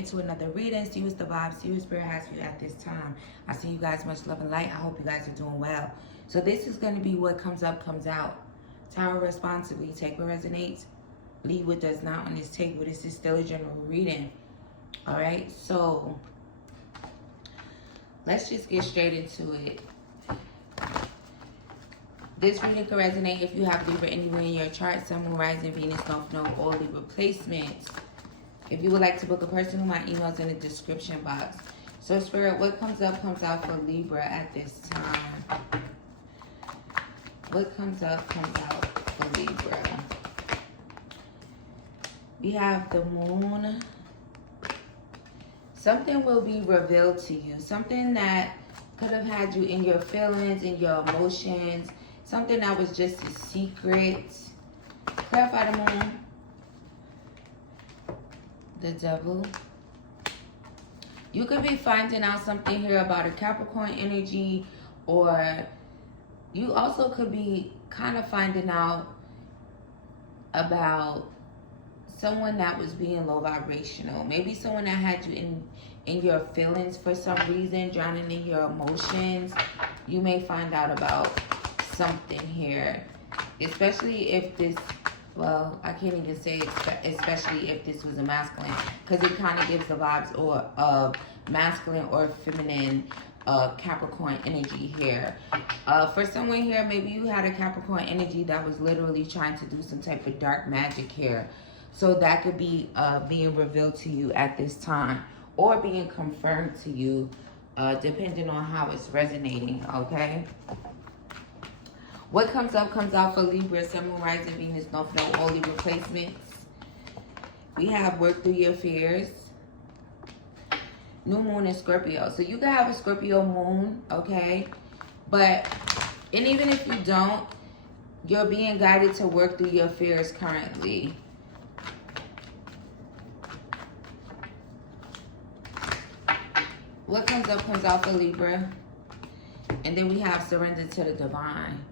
into another reading. See what's the vibe, see what spirit has for you at this time. I see you guys, much love and light. I hope you guys are doing well. So this is going to be what comes up, comes out. Tower responsibly. Take what resonates. Leave what does not on this table. This is still a general reading. All right, so let's just get straight into it. This reading can resonate if you have Libra anywhere in your chart, Sun, Moon, Rising, Venus, North Node, or Libra placements. If you would like to book a personal, my email's in the description box. So Spirit, what comes up, comes out for Libra at this time? What comes up, comes out for Libra? We have the Moon. Something will be revealed to you. Something that could have had you in your feelings, in your emotions. Something that was just a secret. Clarify the Moon. The Devil. You could be finding out something here about a Capricorn energy, or you also could be kind of finding out about someone that was being low vibrational. Maybe someone that had you in your feelings for some reason, drowning in your emotions. You may find out about something here, especially if this, well, I can't even say especially if this was a masculine, because it kind of gives the vibes of masculine or feminine Capricorn energy here. For someone here, maybe you had a Capricorn energy that was literally trying to do some type of dark magic here. So that could be being revealed to you at this time, or being confirmed to you, depending on how it's resonating, okay? What comes up, comes out for Libra, Sun, Moon, Rising, Venus, North Node, all Libra placements. We have work through your fears. New Moon in Scorpio. So you can have a Scorpio moon, okay? But, and even if you don't, you're being guided to work through your fears currently. What comes up, comes out for Libra. And then we have surrender to the divine.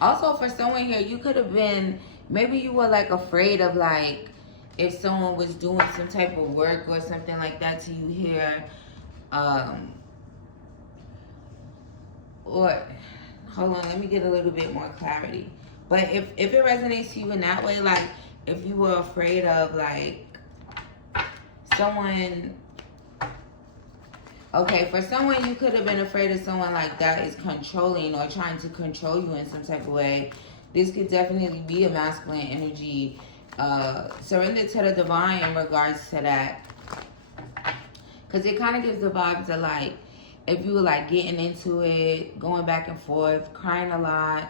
Also, for someone here, you could have been, maybe you were like afraid of like, if someone was doing some type of work or something like that to you here. Or, hold on, let me get a little bit more clarity. But if it resonates to you in that way, like if you were afraid of like someone, okay, for someone, you could have been afraid of someone like that is controlling or trying to control you in some type of way. This could definitely be a masculine energy. Surrender to the divine in regards to that. Because it kind of gives the vibes of like, if you were like getting into it, going back and forth, crying a lot.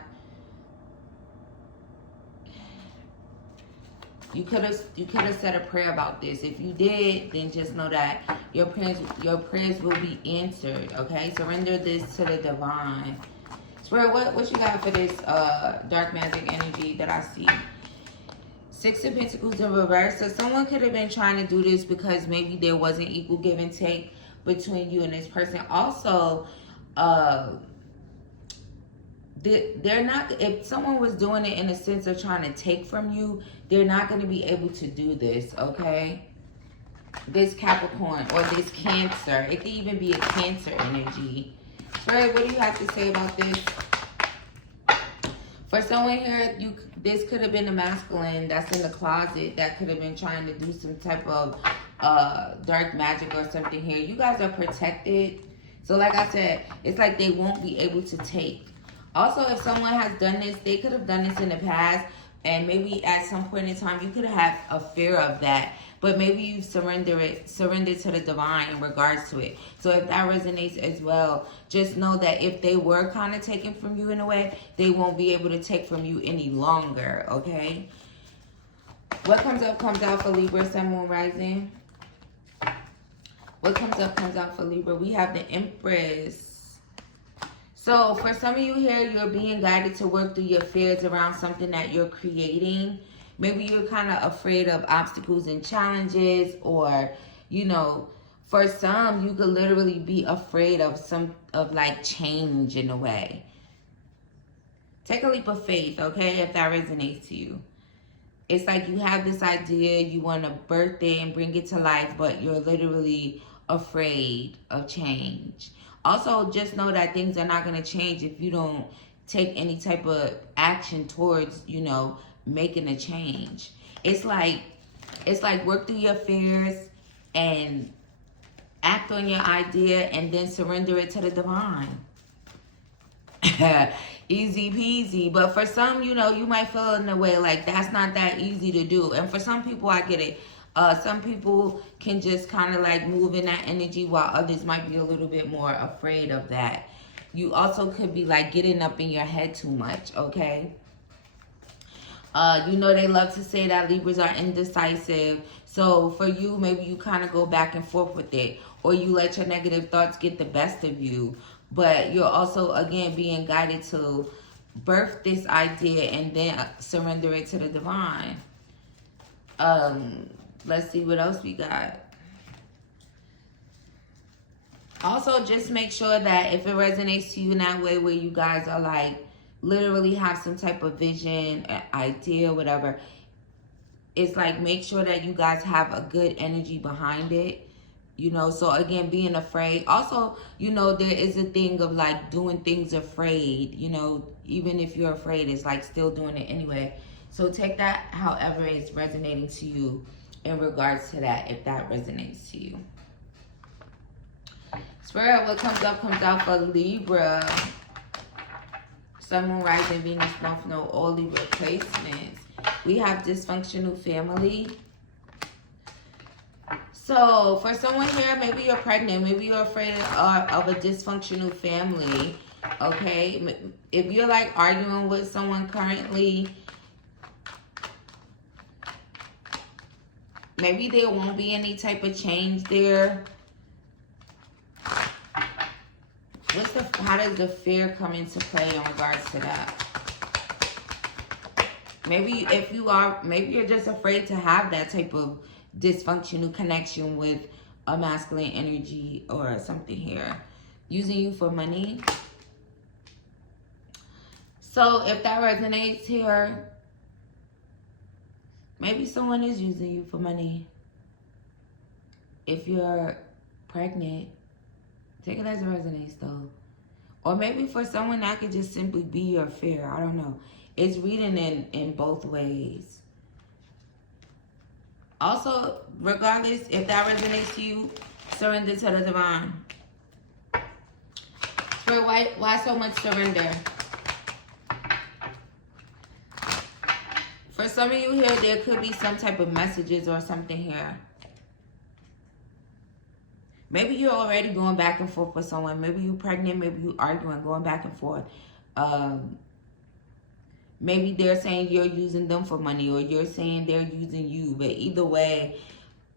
You could have said a prayer about this. If you did, then just know that your prayers will be answered. Okay, surrender this to the divine. Spirit, what you got for this dark magic energy that I see? Six of Pentacles in reverse. So someone could have been trying to do this because maybe there wasn't equal give and take between you and this person. Also, they're not, if someone was doing it in a sense of trying to take from you, they're not going to be able to do this, okay? This Capricorn or this Cancer. It could even be a Cancer energy. Spirit, what do you have to say about this? For someone here, this could have been a masculine that's in the closet that could have been trying to do some type of dark magic or something here. You guys are protected. So like I said, it's like they won't be able to take. Also, if someone has done this, they could have done this in the past, and maybe at some point in time, you could have a fear of that. But maybe you surrendered to the divine in regards to it. So if that resonates as well, just know that if they were kind of taken from you in a way, they won't be able to take from you any longer, okay? What comes up, comes out for Libra, Sun, Moon, Rising. What comes up, comes out for Libra. We have the Empress. So for some of you here, you're being guided to work through your fears around something that you're creating. Maybe you're kind of afraid of obstacles and challenges, or, you know, for some, you could literally be afraid of like change in a way. Take a leap of faith, okay, if that resonates to you. it's like you have this idea, you want to birth it and bring it to life, but you're literally afraid of change. Also, just know that things are not going to change if you don't take any type of action towards, you know, making a change. It's like work through your fears and act on your idea and then surrender it to the divine. Easy peasy. But for some, you know, you might feel in a way like that's not that easy to do. And for some people, I get it. Some people can just kind of like move in that energy, while others might be a little bit more afraid of that. You also could be like getting up in your head too much, okay? You know, they love to say that Libras are indecisive. So for you, maybe you kind of go back and forth with it, or you let your negative thoughts get the best of you. But you're also, again, being guided to birth this idea and then surrender it to the divine. Let's see what else we got. Also, just make sure that if it resonates to you in that way where you guys are like, literally have some type of vision, idea, whatever. It's like, make sure that you guys have a good energy behind it. You know, so again, being afraid. Also, you know, there is a thing of like doing things afraid. You know, even if you're afraid, it's like still doing it anyway. So take that however it's resonating to you in regards to that, if that resonates to you. Spirit, what comes up comes out for Libra. Sun, Moon, Rising, Venus, North Node, all Libra placements. We have dysfunctional family. So for someone here, maybe you're pregnant, maybe you're afraid of a dysfunctional family, okay? If you're like arguing with someone currently, maybe there won't be any type of change there. How does the fear come into play in regards to that? Maybe if you are, maybe you're just afraid to have that type of dysfunctional connection with a masculine energy or something here. Using you for money. So if that resonates here, maybe someone is using you for money. If you're pregnant, take it as it resonates though. Or maybe for someone that could just simply be your fear. I don't know. It's reading in both ways. Also, regardless, if that resonates to you, surrender to the divine. Spirit, why so much surrender? For some of you here, there could be some type of messages or something here. Maybe you're already going back and forth with someone. Maybe you're pregnant. Maybe you're arguing, going back and forth. Maybe they're saying you're using them for money, or you're saying they're using you. But either way,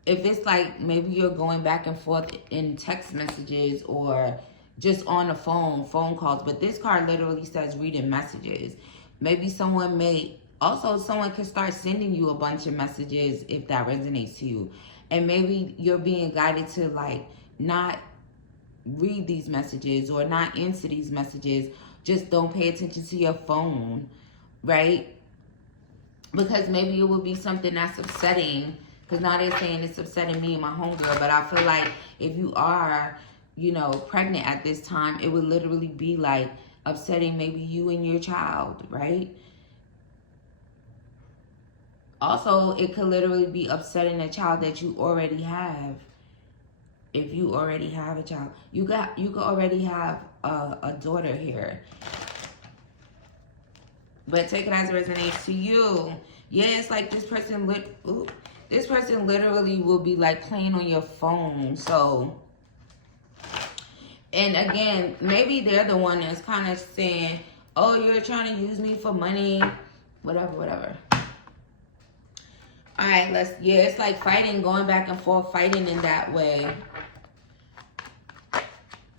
if it's like maybe you're going back and forth in text messages or just on the phone calls. But this card literally says reading messages. Maybe someone could start sending you a bunch of messages if that resonates to you. And maybe you're being guided to like not read these messages or not answer these messages. Just don't pay attention to your phone, right? Because maybe it will be something that's upsetting. Because now they're saying it's upsetting me and my homegirl. But I feel like if you are, you know, pregnant at this time, it would literally be like upsetting maybe you and your child, right? Also, it could literally be upsetting a child that you already have. If you already have a child, you could already have a daughter here. But take it as it resonates to you. Yeah, it's like this person literally will be like playing on your phone. So, and again, maybe they're the one that's kind of saying, "Oh, you're trying to use me for money," whatever. All right, it's like fighting, going back and forth, fighting in that way.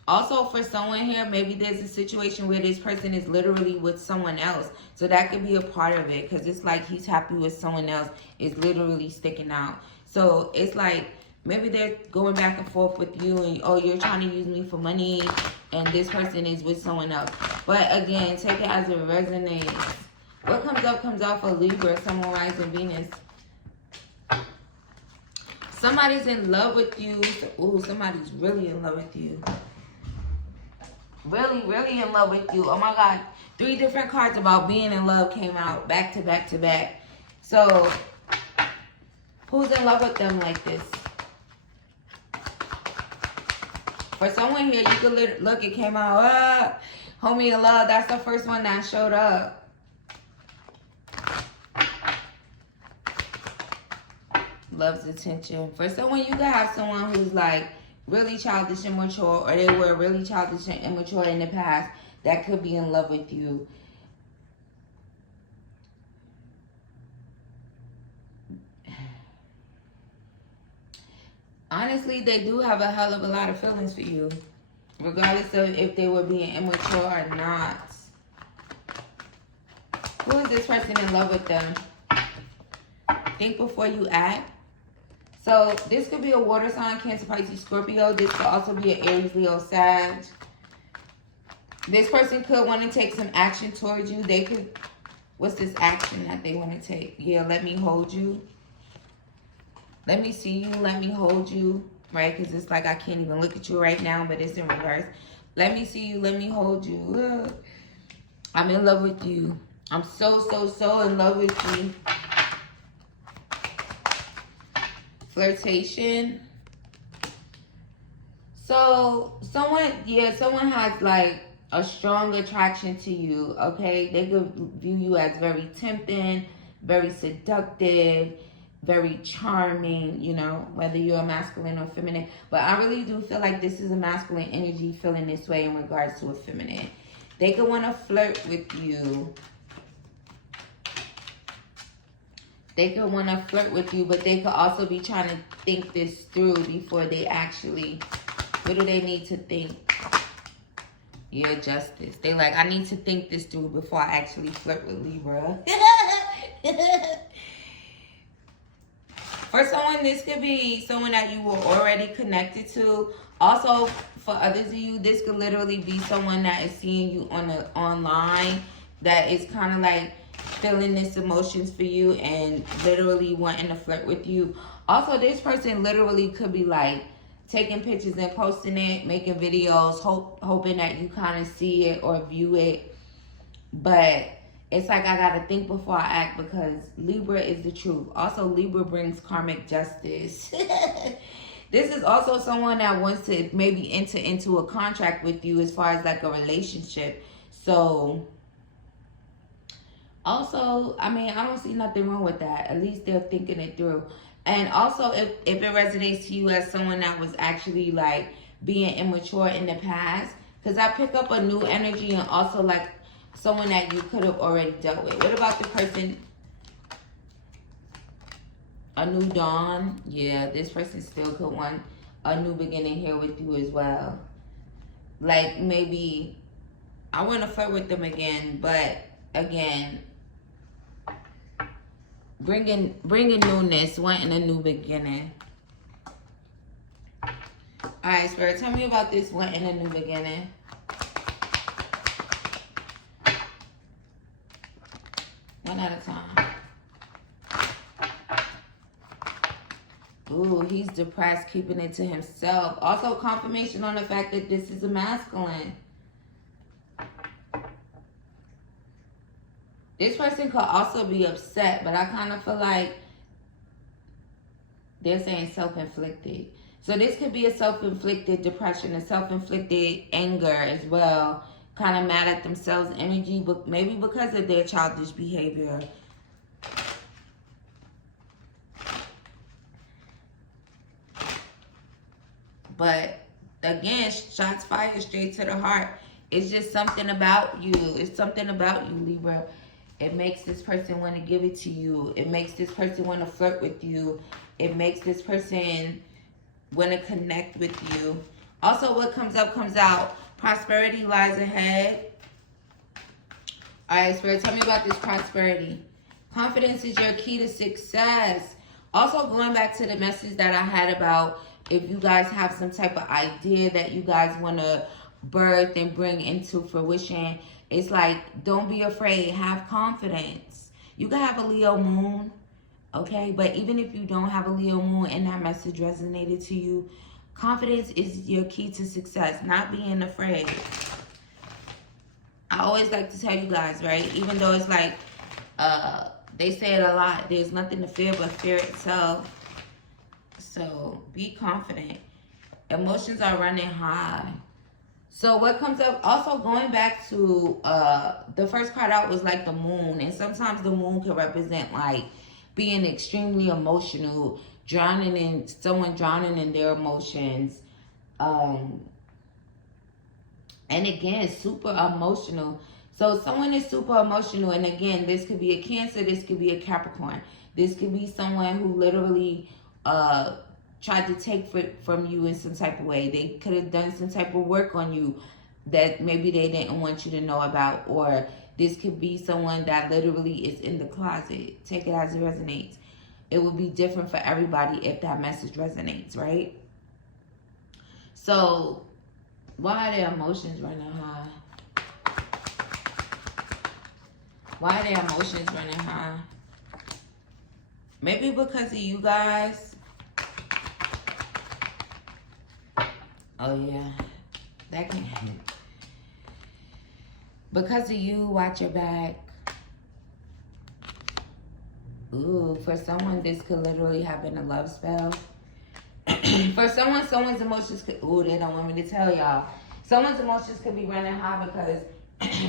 Also, for someone here, maybe there's a situation where this person is literally with someone else. So that could be a part of it, because it's like he's happy with someone else. It's literally sticking out. So it's like maybe they're going back and forth with you and, oh, you're trying to use me for money, and this person is with someone else. But again, take it as it resonates. What comes out for Libra, Sun, Moon, Rising, Venus. Somebody's in love with you. Ooh, somebody's really in love with you. Really, really in love with you. Oh my God. 3 different cards about being in love came out back to back to back. So, who's in love with them like this? For someone here, you could look, it came out, homie in love. That's the first one that showed up. Loves attention. For someone, you could have someone who's like really childish and immature, or they were really childish and immature in the past that could be in love with you. Honestly, they do have a hell of a lot of feelings for you, regardless of if they were being immature or not. Who is this person in love with them? Think before you act. So this could be a water sign, Cancer, Pisces, Scorpio. This could also be an Aries, Leo, Sag. This person could want to take some action towards you. They could, what's this action that they want to take? Yeah, let me hold you. Let me see you. Let me hold you. Right? Because it's like I can't even look at you right now, but it's in reverse. Let me see you. Let me hold you. I'm in love with you. I'm so in love with you. Flirtation. So someone has like a strong attraction to you, okay? They could view you as very tempting, very seductive, very charming, you know, whether you're masculine or feminine. But I really do feel like this is a masculine energy feeling this way in regards to a feminine. They could want to flirt with you. They could want to flirt with you, but they could also be trying to think this through before they actually, what do they need to think? Yeah, justice. They like, I need to think this through before I actually flirt with Libra. For someone, this could be someone that you were already connected to. Also, for others of you, this could literally be someone that is seeing you online that is kind of like feeling this emotions for you and literally wanting to flirt with you. Also, this person literally could be like taking pictures and posting it, making videos, hoping that you kind of see it or view it. But it's like I gotta think before I act, because Libra is the truth. Also, Libra brings karmic justice. This is also someone that wants to maybe enter into a contract with you as far as like a relationship. So also, I mean, I don't see nothing wrong with that. At least they're thinking it through. And also, if it resonates to you as someone that was actually like being immature in the past, because I pick up a new energy and also like someone that you could have already dealt with. What about the person? A new dawn. Yeah, this person still could want a new beginning here with you as well. Like maybe I want to flirt with them again, but again, bringing newness, wanting a new beginning. All right, Spirit, tell me about this wanting a new beginning. One at a time. Ooh, he's depressed, keeping it to himself. Also, confirmation on the fact that this is a masculine. This person could also be upset, but I kind of feel like they're saying self-inflicted. So this could be a self-inflicted depression, a self-inflicted anger as well. Kind of mad at themselves energy, but maybe because of their childish behavior. But again, shots fired straight to the heart. It's just something about you. It's something about you, Libra. It makes this person want to give it to you. It makes this person want to flirt with you. It makes this person want to connect with you. Also, what comes up comes out. Prosperity lies ahead. All right, Spirit, tell me about this prosperity. Confidence is your key to success. Also, going back to the message that I had about if you guys have some type of idea that you guys want to birth and bring into fruition. It's like, don't be afraid, have confidence. You can have a Leo moon, okay? But even if you don't have a Leo moon and that message resonated to you, confidence is your key to success, not being afraid. I always like to tell you guys, right? Even though it's like, they say it a lot, there's nothing to fear but fear itself. So be confident. Emotions are running high. So what comes up, also going back to the first card out was like the moon. And sometimes the moon can represent like being extremely emotional, someone drowning in their emotions. And again, super emotional. So someone is super emotional. And again, this could be a Cancer, this could be a Capricorn. This could be someone who literally tried to take from you in some type of way. They could have done some type of work on you that maybe they didn't want you to know about. Or this could be someone that literally is in the closet. Take it as it resonates. It will be different for everybody if that message resonates, right? So, why are their emotions running high? Why are their emotions running high? Maybe because of you guys. Oh yeah, that can happen. Because of you, watch your back. Ooh, for someone, this could literally have been a love spell. For someone, someone's emotions could, ooh, they don't want me to tell y'all. Someone's emotions could be running high because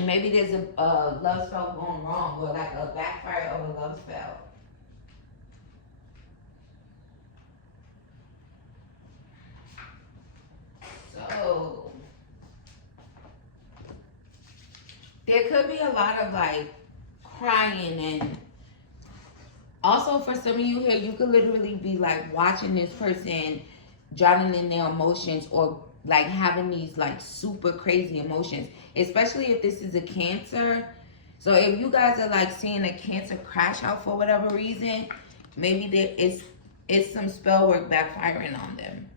maybe there's a love spell going wrong, or like a backfire of a love spell. So there could be a lot of like crying, and also for some of you here, you could literally be like watching this person drowning in their emotions, or like having these like super crazy emotions, especially if this is a Cancer. So if you guys are like seeing a Cancer crash out for whatever reason, maybe there is some spell work backfiring on them.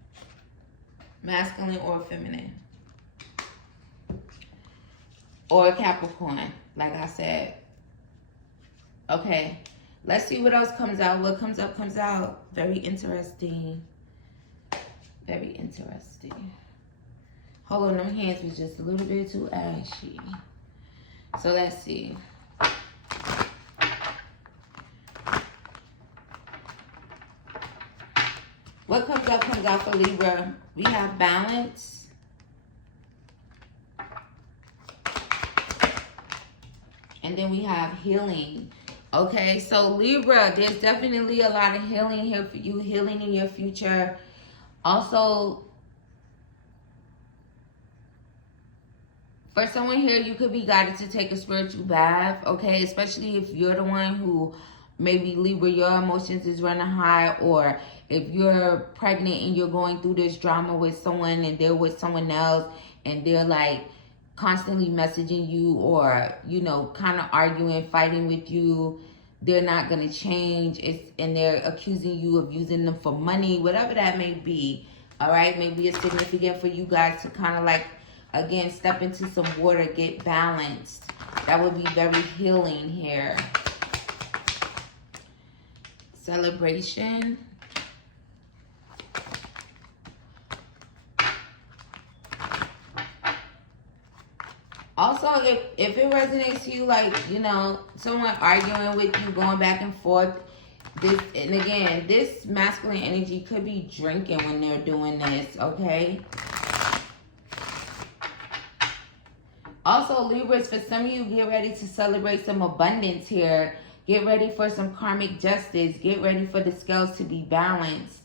Masculine or feminine. Or a Capricorn, like I said. Okay, let's see what else comes out. What comes up comes out. Very interesting. Very interesting. Hold on, them hands was just a little bit too ashy. So let's see. What comes out for Libra. We have balance. And then we have healing. Okay, so Libra, there's definitely a lot of healing here for you. Healing in your future. Also, for someone here, you could be guided to take a spiritual bath. Okay, especially if you're the one who, maybe Libra, your emotions is running high, or if you're pregnant and you're going through this drama with someone and they're with someone else and they're like constantly messaging you, or, you know, kind of arguing, fighting with you, they're not going to change, and they're accusing you of using them for money, whatever that may be. All right, maybe it's significant for you guys to kind of like, again, step into some water, get balanced. That would be very healing here. Celebration. Also, if it resonates to you, like, you know, someone arguing with you, going back and forth, this, and again, this masculine energy could be drinking when they're doing this, okay? Also, Libras, for some of you, get ready to celebrate some abundance here. Get ready for some karmic justice. Get ready for the scales to be balanced.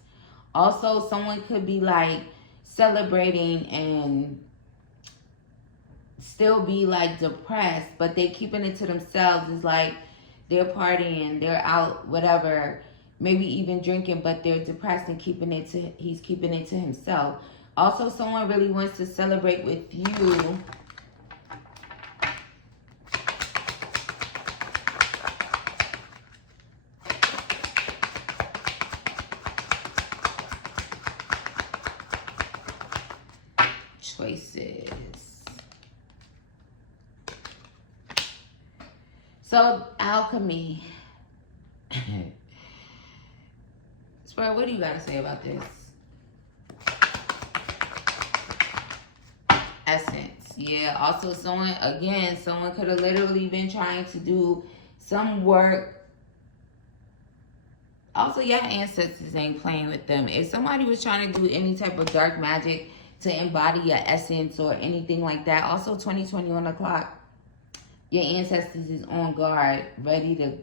Also, someone could be like celebrating and still be like depressed, but they keeping it to themselves. It's like they're partying, they're out, whatever, maybe even drinking, but they're depressed and he's keeping it to himself. Also, someone really wants to celebrate with you. choices. So, alchemy. Spirit, what do you got to say about this? Essence. Yeah, also someone could have literally been trying to do some work. Also, your ancestors ain't playing with them. If somebody was trying to do any type of dark magic to embody your essence or anything like that, also 2020 on the clock, your ancestors is on guard, ready to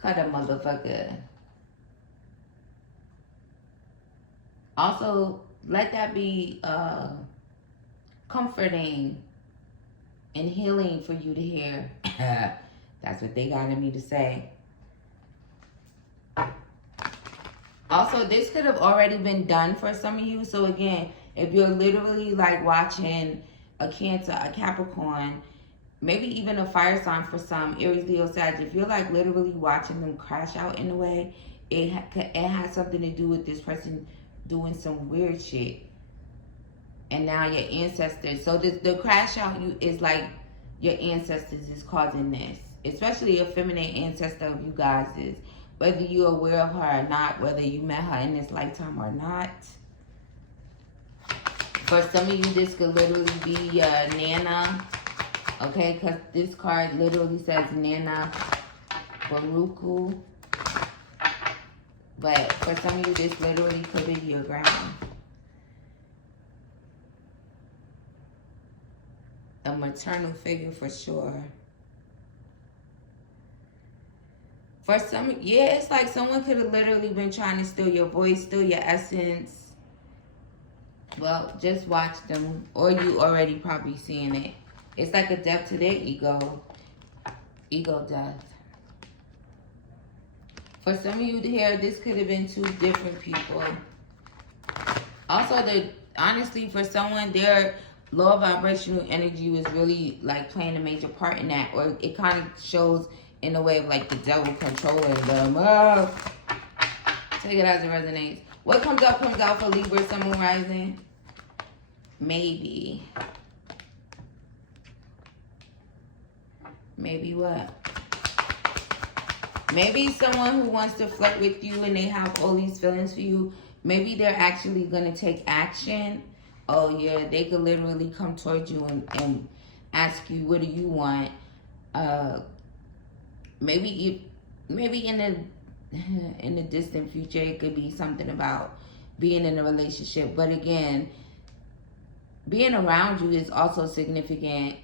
cut a motherfucker. Also, let that be comforting and healing for you to hear. That's what they got in me to say. Also, this could have already been done for some of you. So again, if you're literally like watching a Cancer, a Capricorn, maybe even a fire sign for some, Aries, Leo, Sag, if you're like literally watching them crash out in a way, it has something to do with this person doing some weird shit. And now your ancestors, so the crash out is like your ancestors is causing this, especially a feminine ancestor of you guys is, whether you're aware of her or not, whether you met her in this lifetime or not. For some of you, this could literally be your Nana, okay? Because this card literally says Nana Baruku. But for some of you, this literally could be your grandma. A maternal figure for sure. For some, yeah, it's like someone could have literally been trying to steal your voice, steal your essence. Well, just watch them, or you already probably seeing it. It's like a death to their ego. Ego death. For some of you here, this could have been two different people. Also, honestly, for someone, their low vibrational energy was really like playing a major part in that, or it kind of shows in a way of like the devil controlling them. Oh. Take it as it resonates. What comes out for Libra, Sun, Moon, Rising? Maybe. Maybe what? Maybe someone who wants to flirt with you and they have all these feelings for you, maybe they're actually going to take action. Oh, yeah, they could literally come towards you and ask you, what do you want? Maybe in the distant future, it could be something about being in a relationship. But again, being around you is also significant.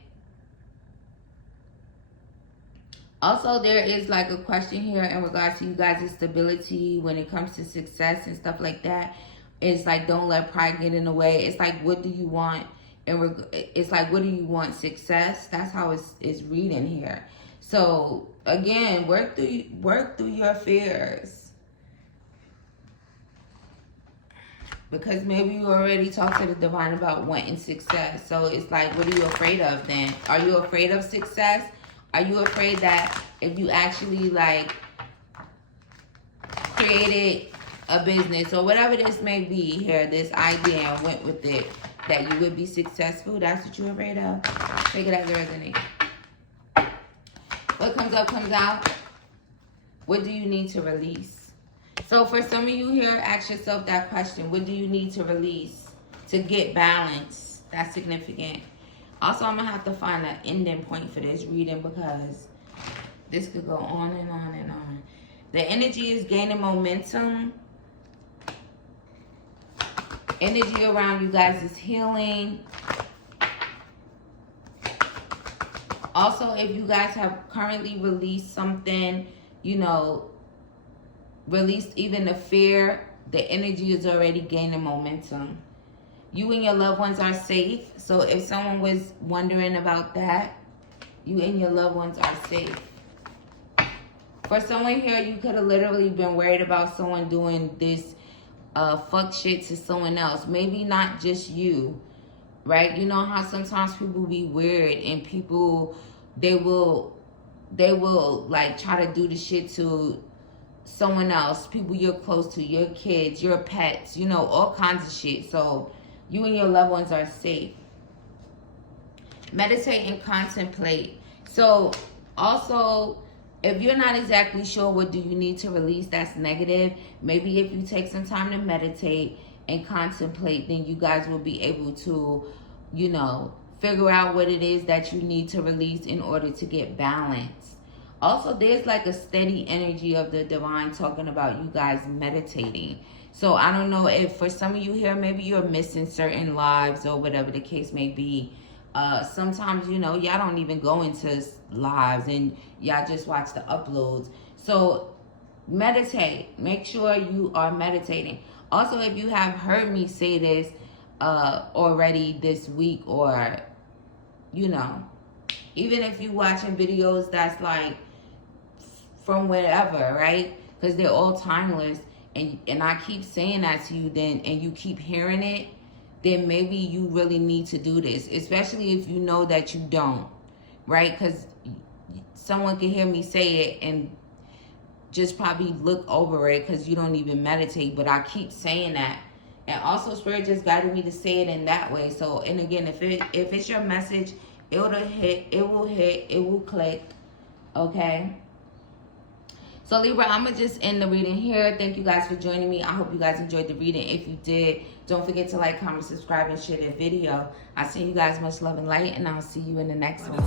Also, there is like a question here in regards to you guys' stability when it comes to success and stuff like that. It's like, don't let pride get in the way. It's like, what do you want? It's like, what do you want? Success? That's how it's reading here. So again, work through your fears. Because maybe you already talked to the divine about wanting success. So it's like, what are you afraid of then? Are you afraid of success? Are you afraid that if you actually like created a business or whatever this may be here, this idea, and went with it, that you would be successful? That's what you're afraid of? Take it as it resonates. What comes up comes out. What do you need to release? So for some of you here, ask yourself that question. What do you need to release to get balance? That's significant. Also, I'm going to have to find an ending point for this reading because this could go on and on and on. The energy is gaining momentum. Energy around you guys is healing. Also, if you guys have currently released something, you know, released even the fear, the energy is already gaining momentum. You and your loved ones are safe. So if someone was wondering about that, you and your loved ones are safe. For someone here, you could have literally been worried about someone doing this fuck shit to someone else. Maybe not just you, right? You know how sometimes people be weird and people, they will like try to do the shit to someone else, people you're close to, your kids, your pets, you know, all kinds of shit. So You and your loved ones are safe. Meditate and contemplate. So also, if you're not exactly sure what do you need to release that's negative, maybe if you take some time to meditate and contemplate, then you guys will be able to, you know, figure out what it is that you need to release in order to get balance. Also, there's like a steady energy of the divine talking about you guys meditating. So I don't know if for some of you here, maybe you're missing certain lives or whatever the case may be. Sometimes, you know, y'all don't even go into lives and y'all just watch the uploads. So meditate. Make sure you are meditating. Also, if you have heard me say this already this week, or, you know, even if you watching videos that's like from wherever, right? Because they're all timeless, and I keep saying that to you, then, and you keep hearing it, then maybe you really need to do this, especially if you know that you don't, right? Because someone can hear me say it and just probably look over it because you don't even meditate, but I keep saying that. And also, Spirit just guided me to say it in that way. So, and again, if it's your message, it will hit, it will click, okay? So, Libra, I'm going to just end the reading here. Thank you guys for joining me. I hope you guys enjoyed the reading. If you did, don't forget to like, comment, subscribe, and share the video. I send you guys much love and light, and I'll see you in the next one.